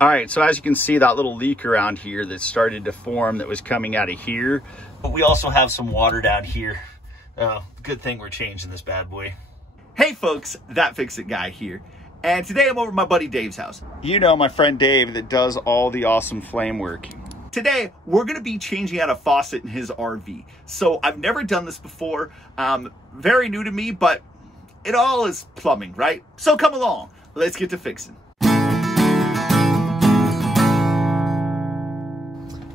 All right, so as you can see, that little leak around here that started to form that was coming out of here. But we also have some water down here. Good thing we're changing this bad boy. Hey folks, That Fix It Guy here. And today I'm over at my buddy Dave's house. You know my friend Dave that does all the awesome flame work. Today, we're gonna be changing out a faucet in his RV. So I've never done this before, very new to me, but it all is plumbing, right? So come along, let's get to fixing.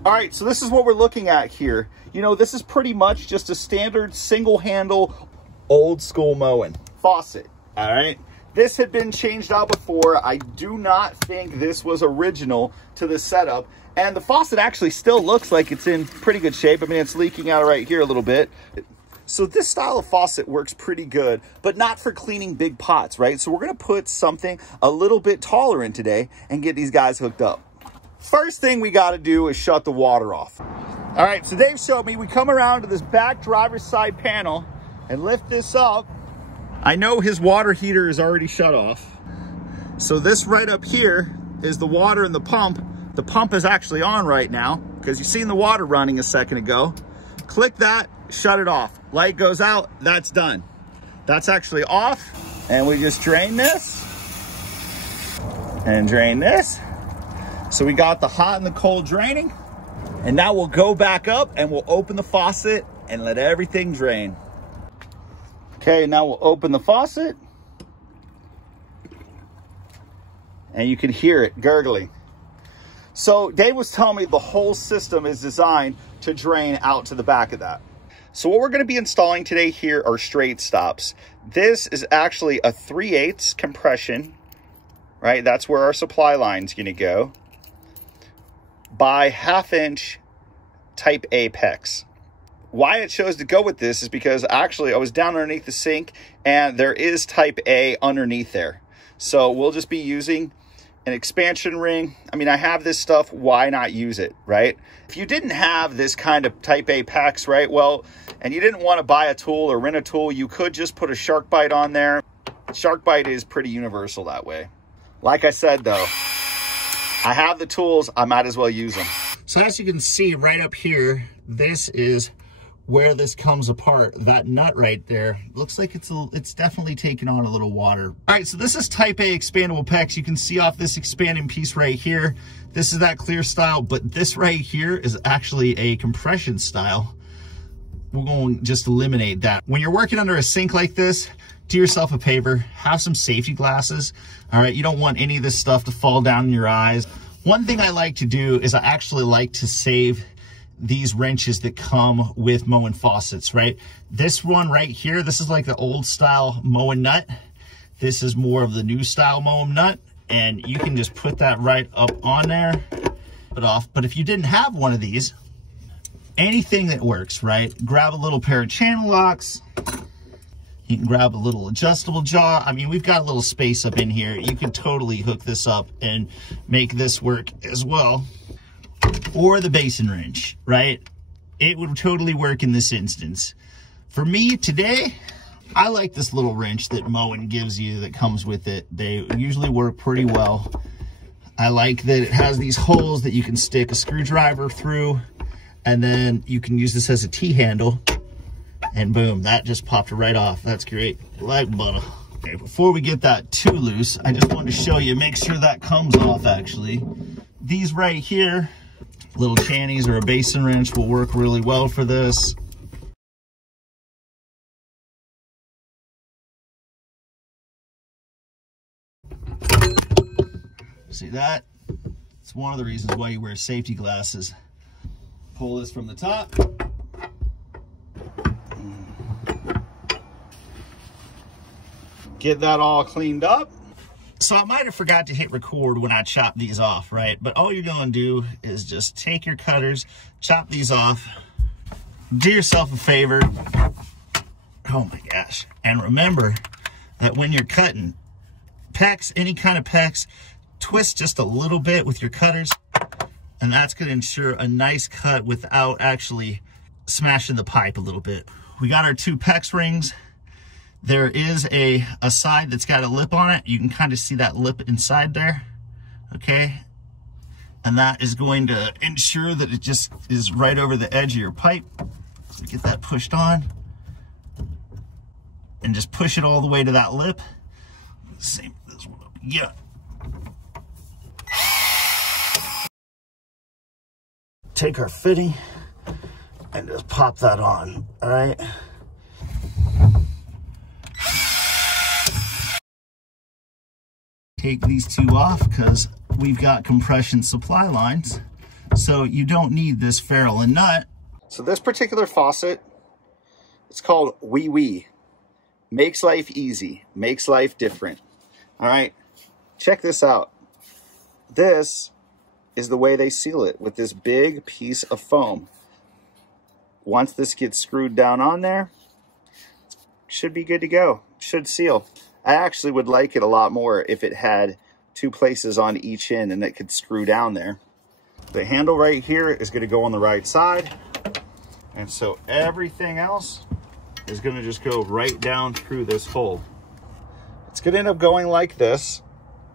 All right, so this is what we're looking at here. You know, this is pretty much just a standard single handle, old school mowing faucet, all right? This had been changed out before. I do not think this was original to this setup. And the faucet actually still looks like it's in pretty good shape. I mean, it's leaking out right here a little bit. So this style of faucet works pretty good, but not for cleaning big pots, right? So we're gonna put something a little bit taller in today and get these guys hooked up. First thing we gotta do is shut the water off. All right, so Dave showed me, we come around to this back driver's side panel and lift this up. I know his water heater is already shut off. So this right up here is the water in the pump. The pump is actually on right now because you've seen the water running a second ago. Click that, shut it off. Light goes out, that's done. That's actually off. And we just drain this and drain this. So we got the hot and the cold draining. And now we'll go back up and we'll open the faucet and let everything drain. Okay, now we'll open the faucet. And you can hear it gurgling. So Dave was telling me the whole system is designed to drain out to the back of that. So what we're gonna be installing today here are straight stops. This is actually a 3/8 compression, right? That's where our supply line's gonna go. By 1/2 inch type A PEX. Why it chose to go with this is because actually I was down underneath the sink and there is type A underneath there. So we'll just be using an expansion ring. I mean, I have this stuff, why not use it, right? If you didn't have this kind of type A PEX, right, well, and you didn't want to buy a tool or rent a tool, you could just put a shark bite on there. Shark bite is pretty universal that way. Like I said though, I have the tools, I might as well use them. So as you can see right up here, this is where this comes apart. That nut right there looks like it's definitely taken on a little water. All right, so this is type A expandable PEX. You can see off this expanding piece right here, this is that clear style, but this right here is actually a compression style. We're going to just eliminate that. When you're working under a sink like this, do yourself a favor, have some safety glasses. All right, you don't want any of this stuff to fall down in your eyes. One thing I like to do is I actually like to save these wrenches that come with mowing faucets, right? This one right here, this is like the old style mowing nut. This is more of the new style mowing nut, and you can just put that right up on there, put off. But if you didn't have one of these, anything that works, right? Grab a little pair of channel locks. You can grab a little adjustable jaw. I mean, we've got a little space up in here. You can totally hook this up and make this work as well. Or the basin wrench, right? It would totally work in this instance. For me today, I like this little wrench that Moen gives you that comes with it. They usually work pretty well. I like that it has these holes that you can stick a screwdriver through, and then you can use this as a T-handle, and boom, that just popped right off. That's great, like butter. Okay, before we get that too loose, I just wanted to show you, make sure that comes off actually. These right here, little channies or a basin wrench will work really well for this. See that? It's one of the reasons why you wear safety glasses. Pull this from the top. Get that all cleaned up. So I might have forgot to hit record when I chopped these off, right? But all you're gonna do is just take your cutters, chop these off, do yourself a favor. Oh my gosh. And remember that when you're cutting PEX, any kind of PEX, twist just a little bit with your cutters, and that's gonna ensure a nice cut without actually smashing the pipe a little bit. We got our 2 PEX rings. There is a side that's got a lip on it. You can kind of see that lip inside there, okay? And that is going to ensure that it just is right over the edge of your pipe. So get that pushed on. And just push it all the way to that lip. Same with this one up. Yeah. Take our fitting and just pop that on, all right? Take these two off because we've got compression supply lines, so you don't need this ferrule and nut. So this particular faucet, it's called Wee Wee. Makes life easy, makes life different. All right, check this out. This is the way they seal it, with this big piece of foam. Once this gets screwed down on there, it should be good to go. Should seal. I actually would like it a lot more if it had two places on each end and it could screw down there. The handle right here is going to go on the right side, and so everything else is going to just go right down through this hole. It's going to end up going like this,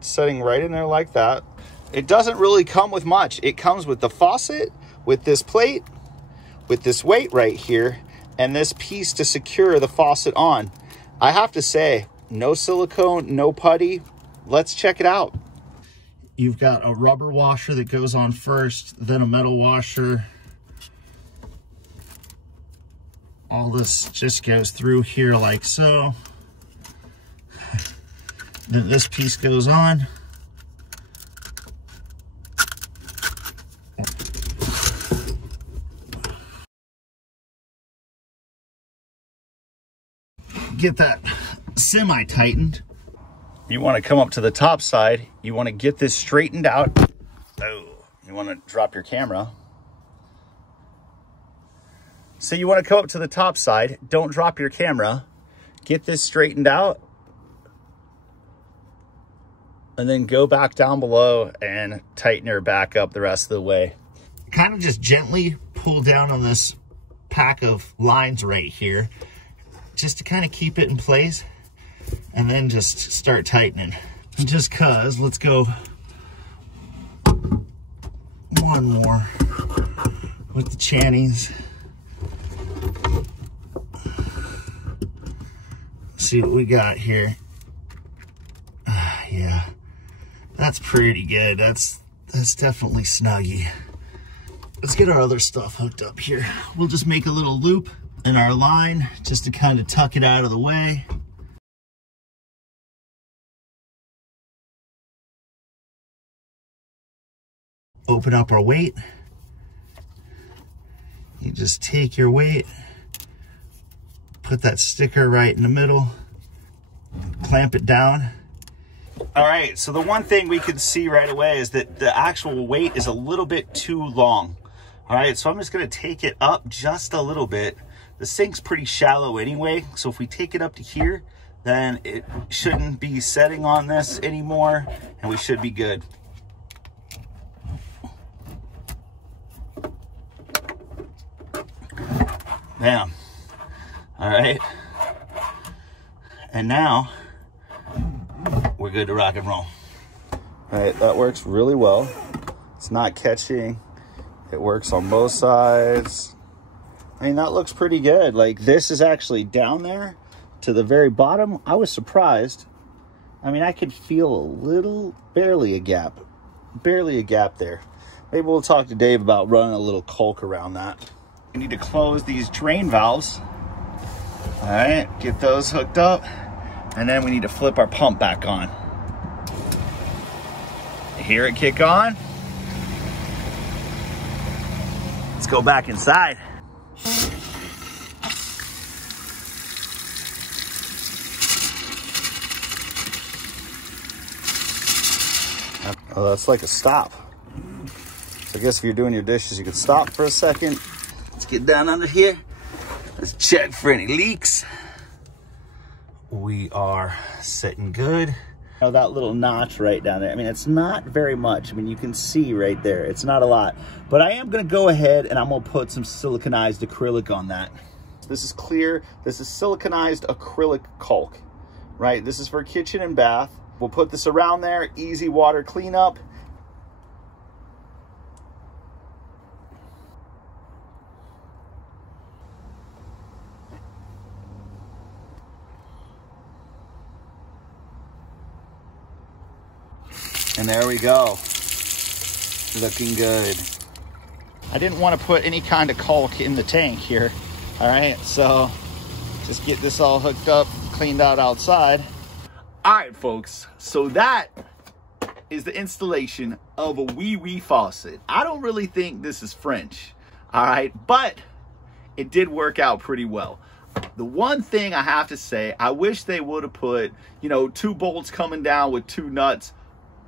setting right in there like that. It doesn't really come with much. It comes with the faucet, with this plate, with this weight right here, and this piece to secure the faucet on. I have to say, no silicone, no putty. Let's check it out. You've got a rubber washer that goes on first, then a metal washer. All this just goes through here like so. Then this piece goes on. Get that semi-tightened. You want to come up to the top side. You want to get this straightened out. Oh, you want to drop your camera. So you want to come up to the top side. Don't drop your camera. Get this straightened out. And then go back down below and tighten her back up the rest of the way. Kind of just gently pull down on this pack of lines right here, just to kind of keep it in place, and then just start tightening. And just cause, let's go one more with the Channies. See what we got here. Yeah, that's pretty good. That's definitely snuggy. Let's get our other stuff hooked up here. We'll just make a little loop in our line just to kind of tuck it out of the way. Open up our weight. You just take your weight, put that sticker right in the middle, clamp it down. All right, so the one thing we can see right away is that the actual weight is a little bit too long. All right, so I'm just gonna take it up just a little bit. The sink's pretty shallow anyway, so if we take it up to here, then it shouldn't be setting on this anymore, and we should be good. Bam. All right. And now we're good to rock and roll. All right, that works really well. It's not catching. It works on both sides. I mean, that looks pretty good. Like, this is actually down there to the very bottom. I was surprised. I mean, I could feel a little, barely a gap there. Maybe we'll talk to Dave about running a little caulk around that. We need to close these drain valves. All right, get those hooked up. And then we need to flip our pump back on. Hear it kick on. Let's go back inside. Oh, that's like a stop. So I guess if you're doing your dishes, you could stop for a second. Let's get down under here. Let's check for any leaks. We are sitting good. Now that little notch right down there, I mean, it's not very much. I mean, you can see right there, it's not a lot. But I am gonna go ahead and I'm gonna put some siliconized acrylic on that. This is clear, this is siliconized acrylic caulk, right? This is for kitchen and bath. We'll put this around there, easy water cleanup. And there we go. Looking good. I didn't want to put any kind of caulk in the tank here. All right, so just get this all hooked up, cleaned out outside. All right, folks, so that is the installation of a wee faucet. I don't really think this is French, all right, but it did work out pretty well. The one thing I have to say, I wish they would have put, you know, 2 bolts coming down with 2 nuts,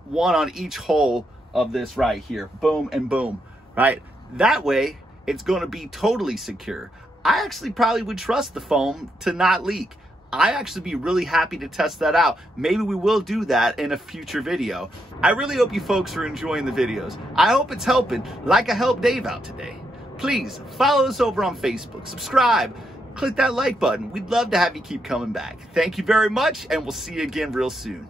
one on each hole of this right here. Boom and boom, right? That way, it's going to be totally secure. I actually probably would trust the foam to not leak. I actually be really happy to test that out. Maybe we will do that in a future video. I really hope you folks are enjoying the videos. I hope it's helping, like I helped Dave out today. Please follow us over on Facebook, subscribe, click that like button. We'd love to have you keep coming back. Thank you very much, and we'll see you again real soon.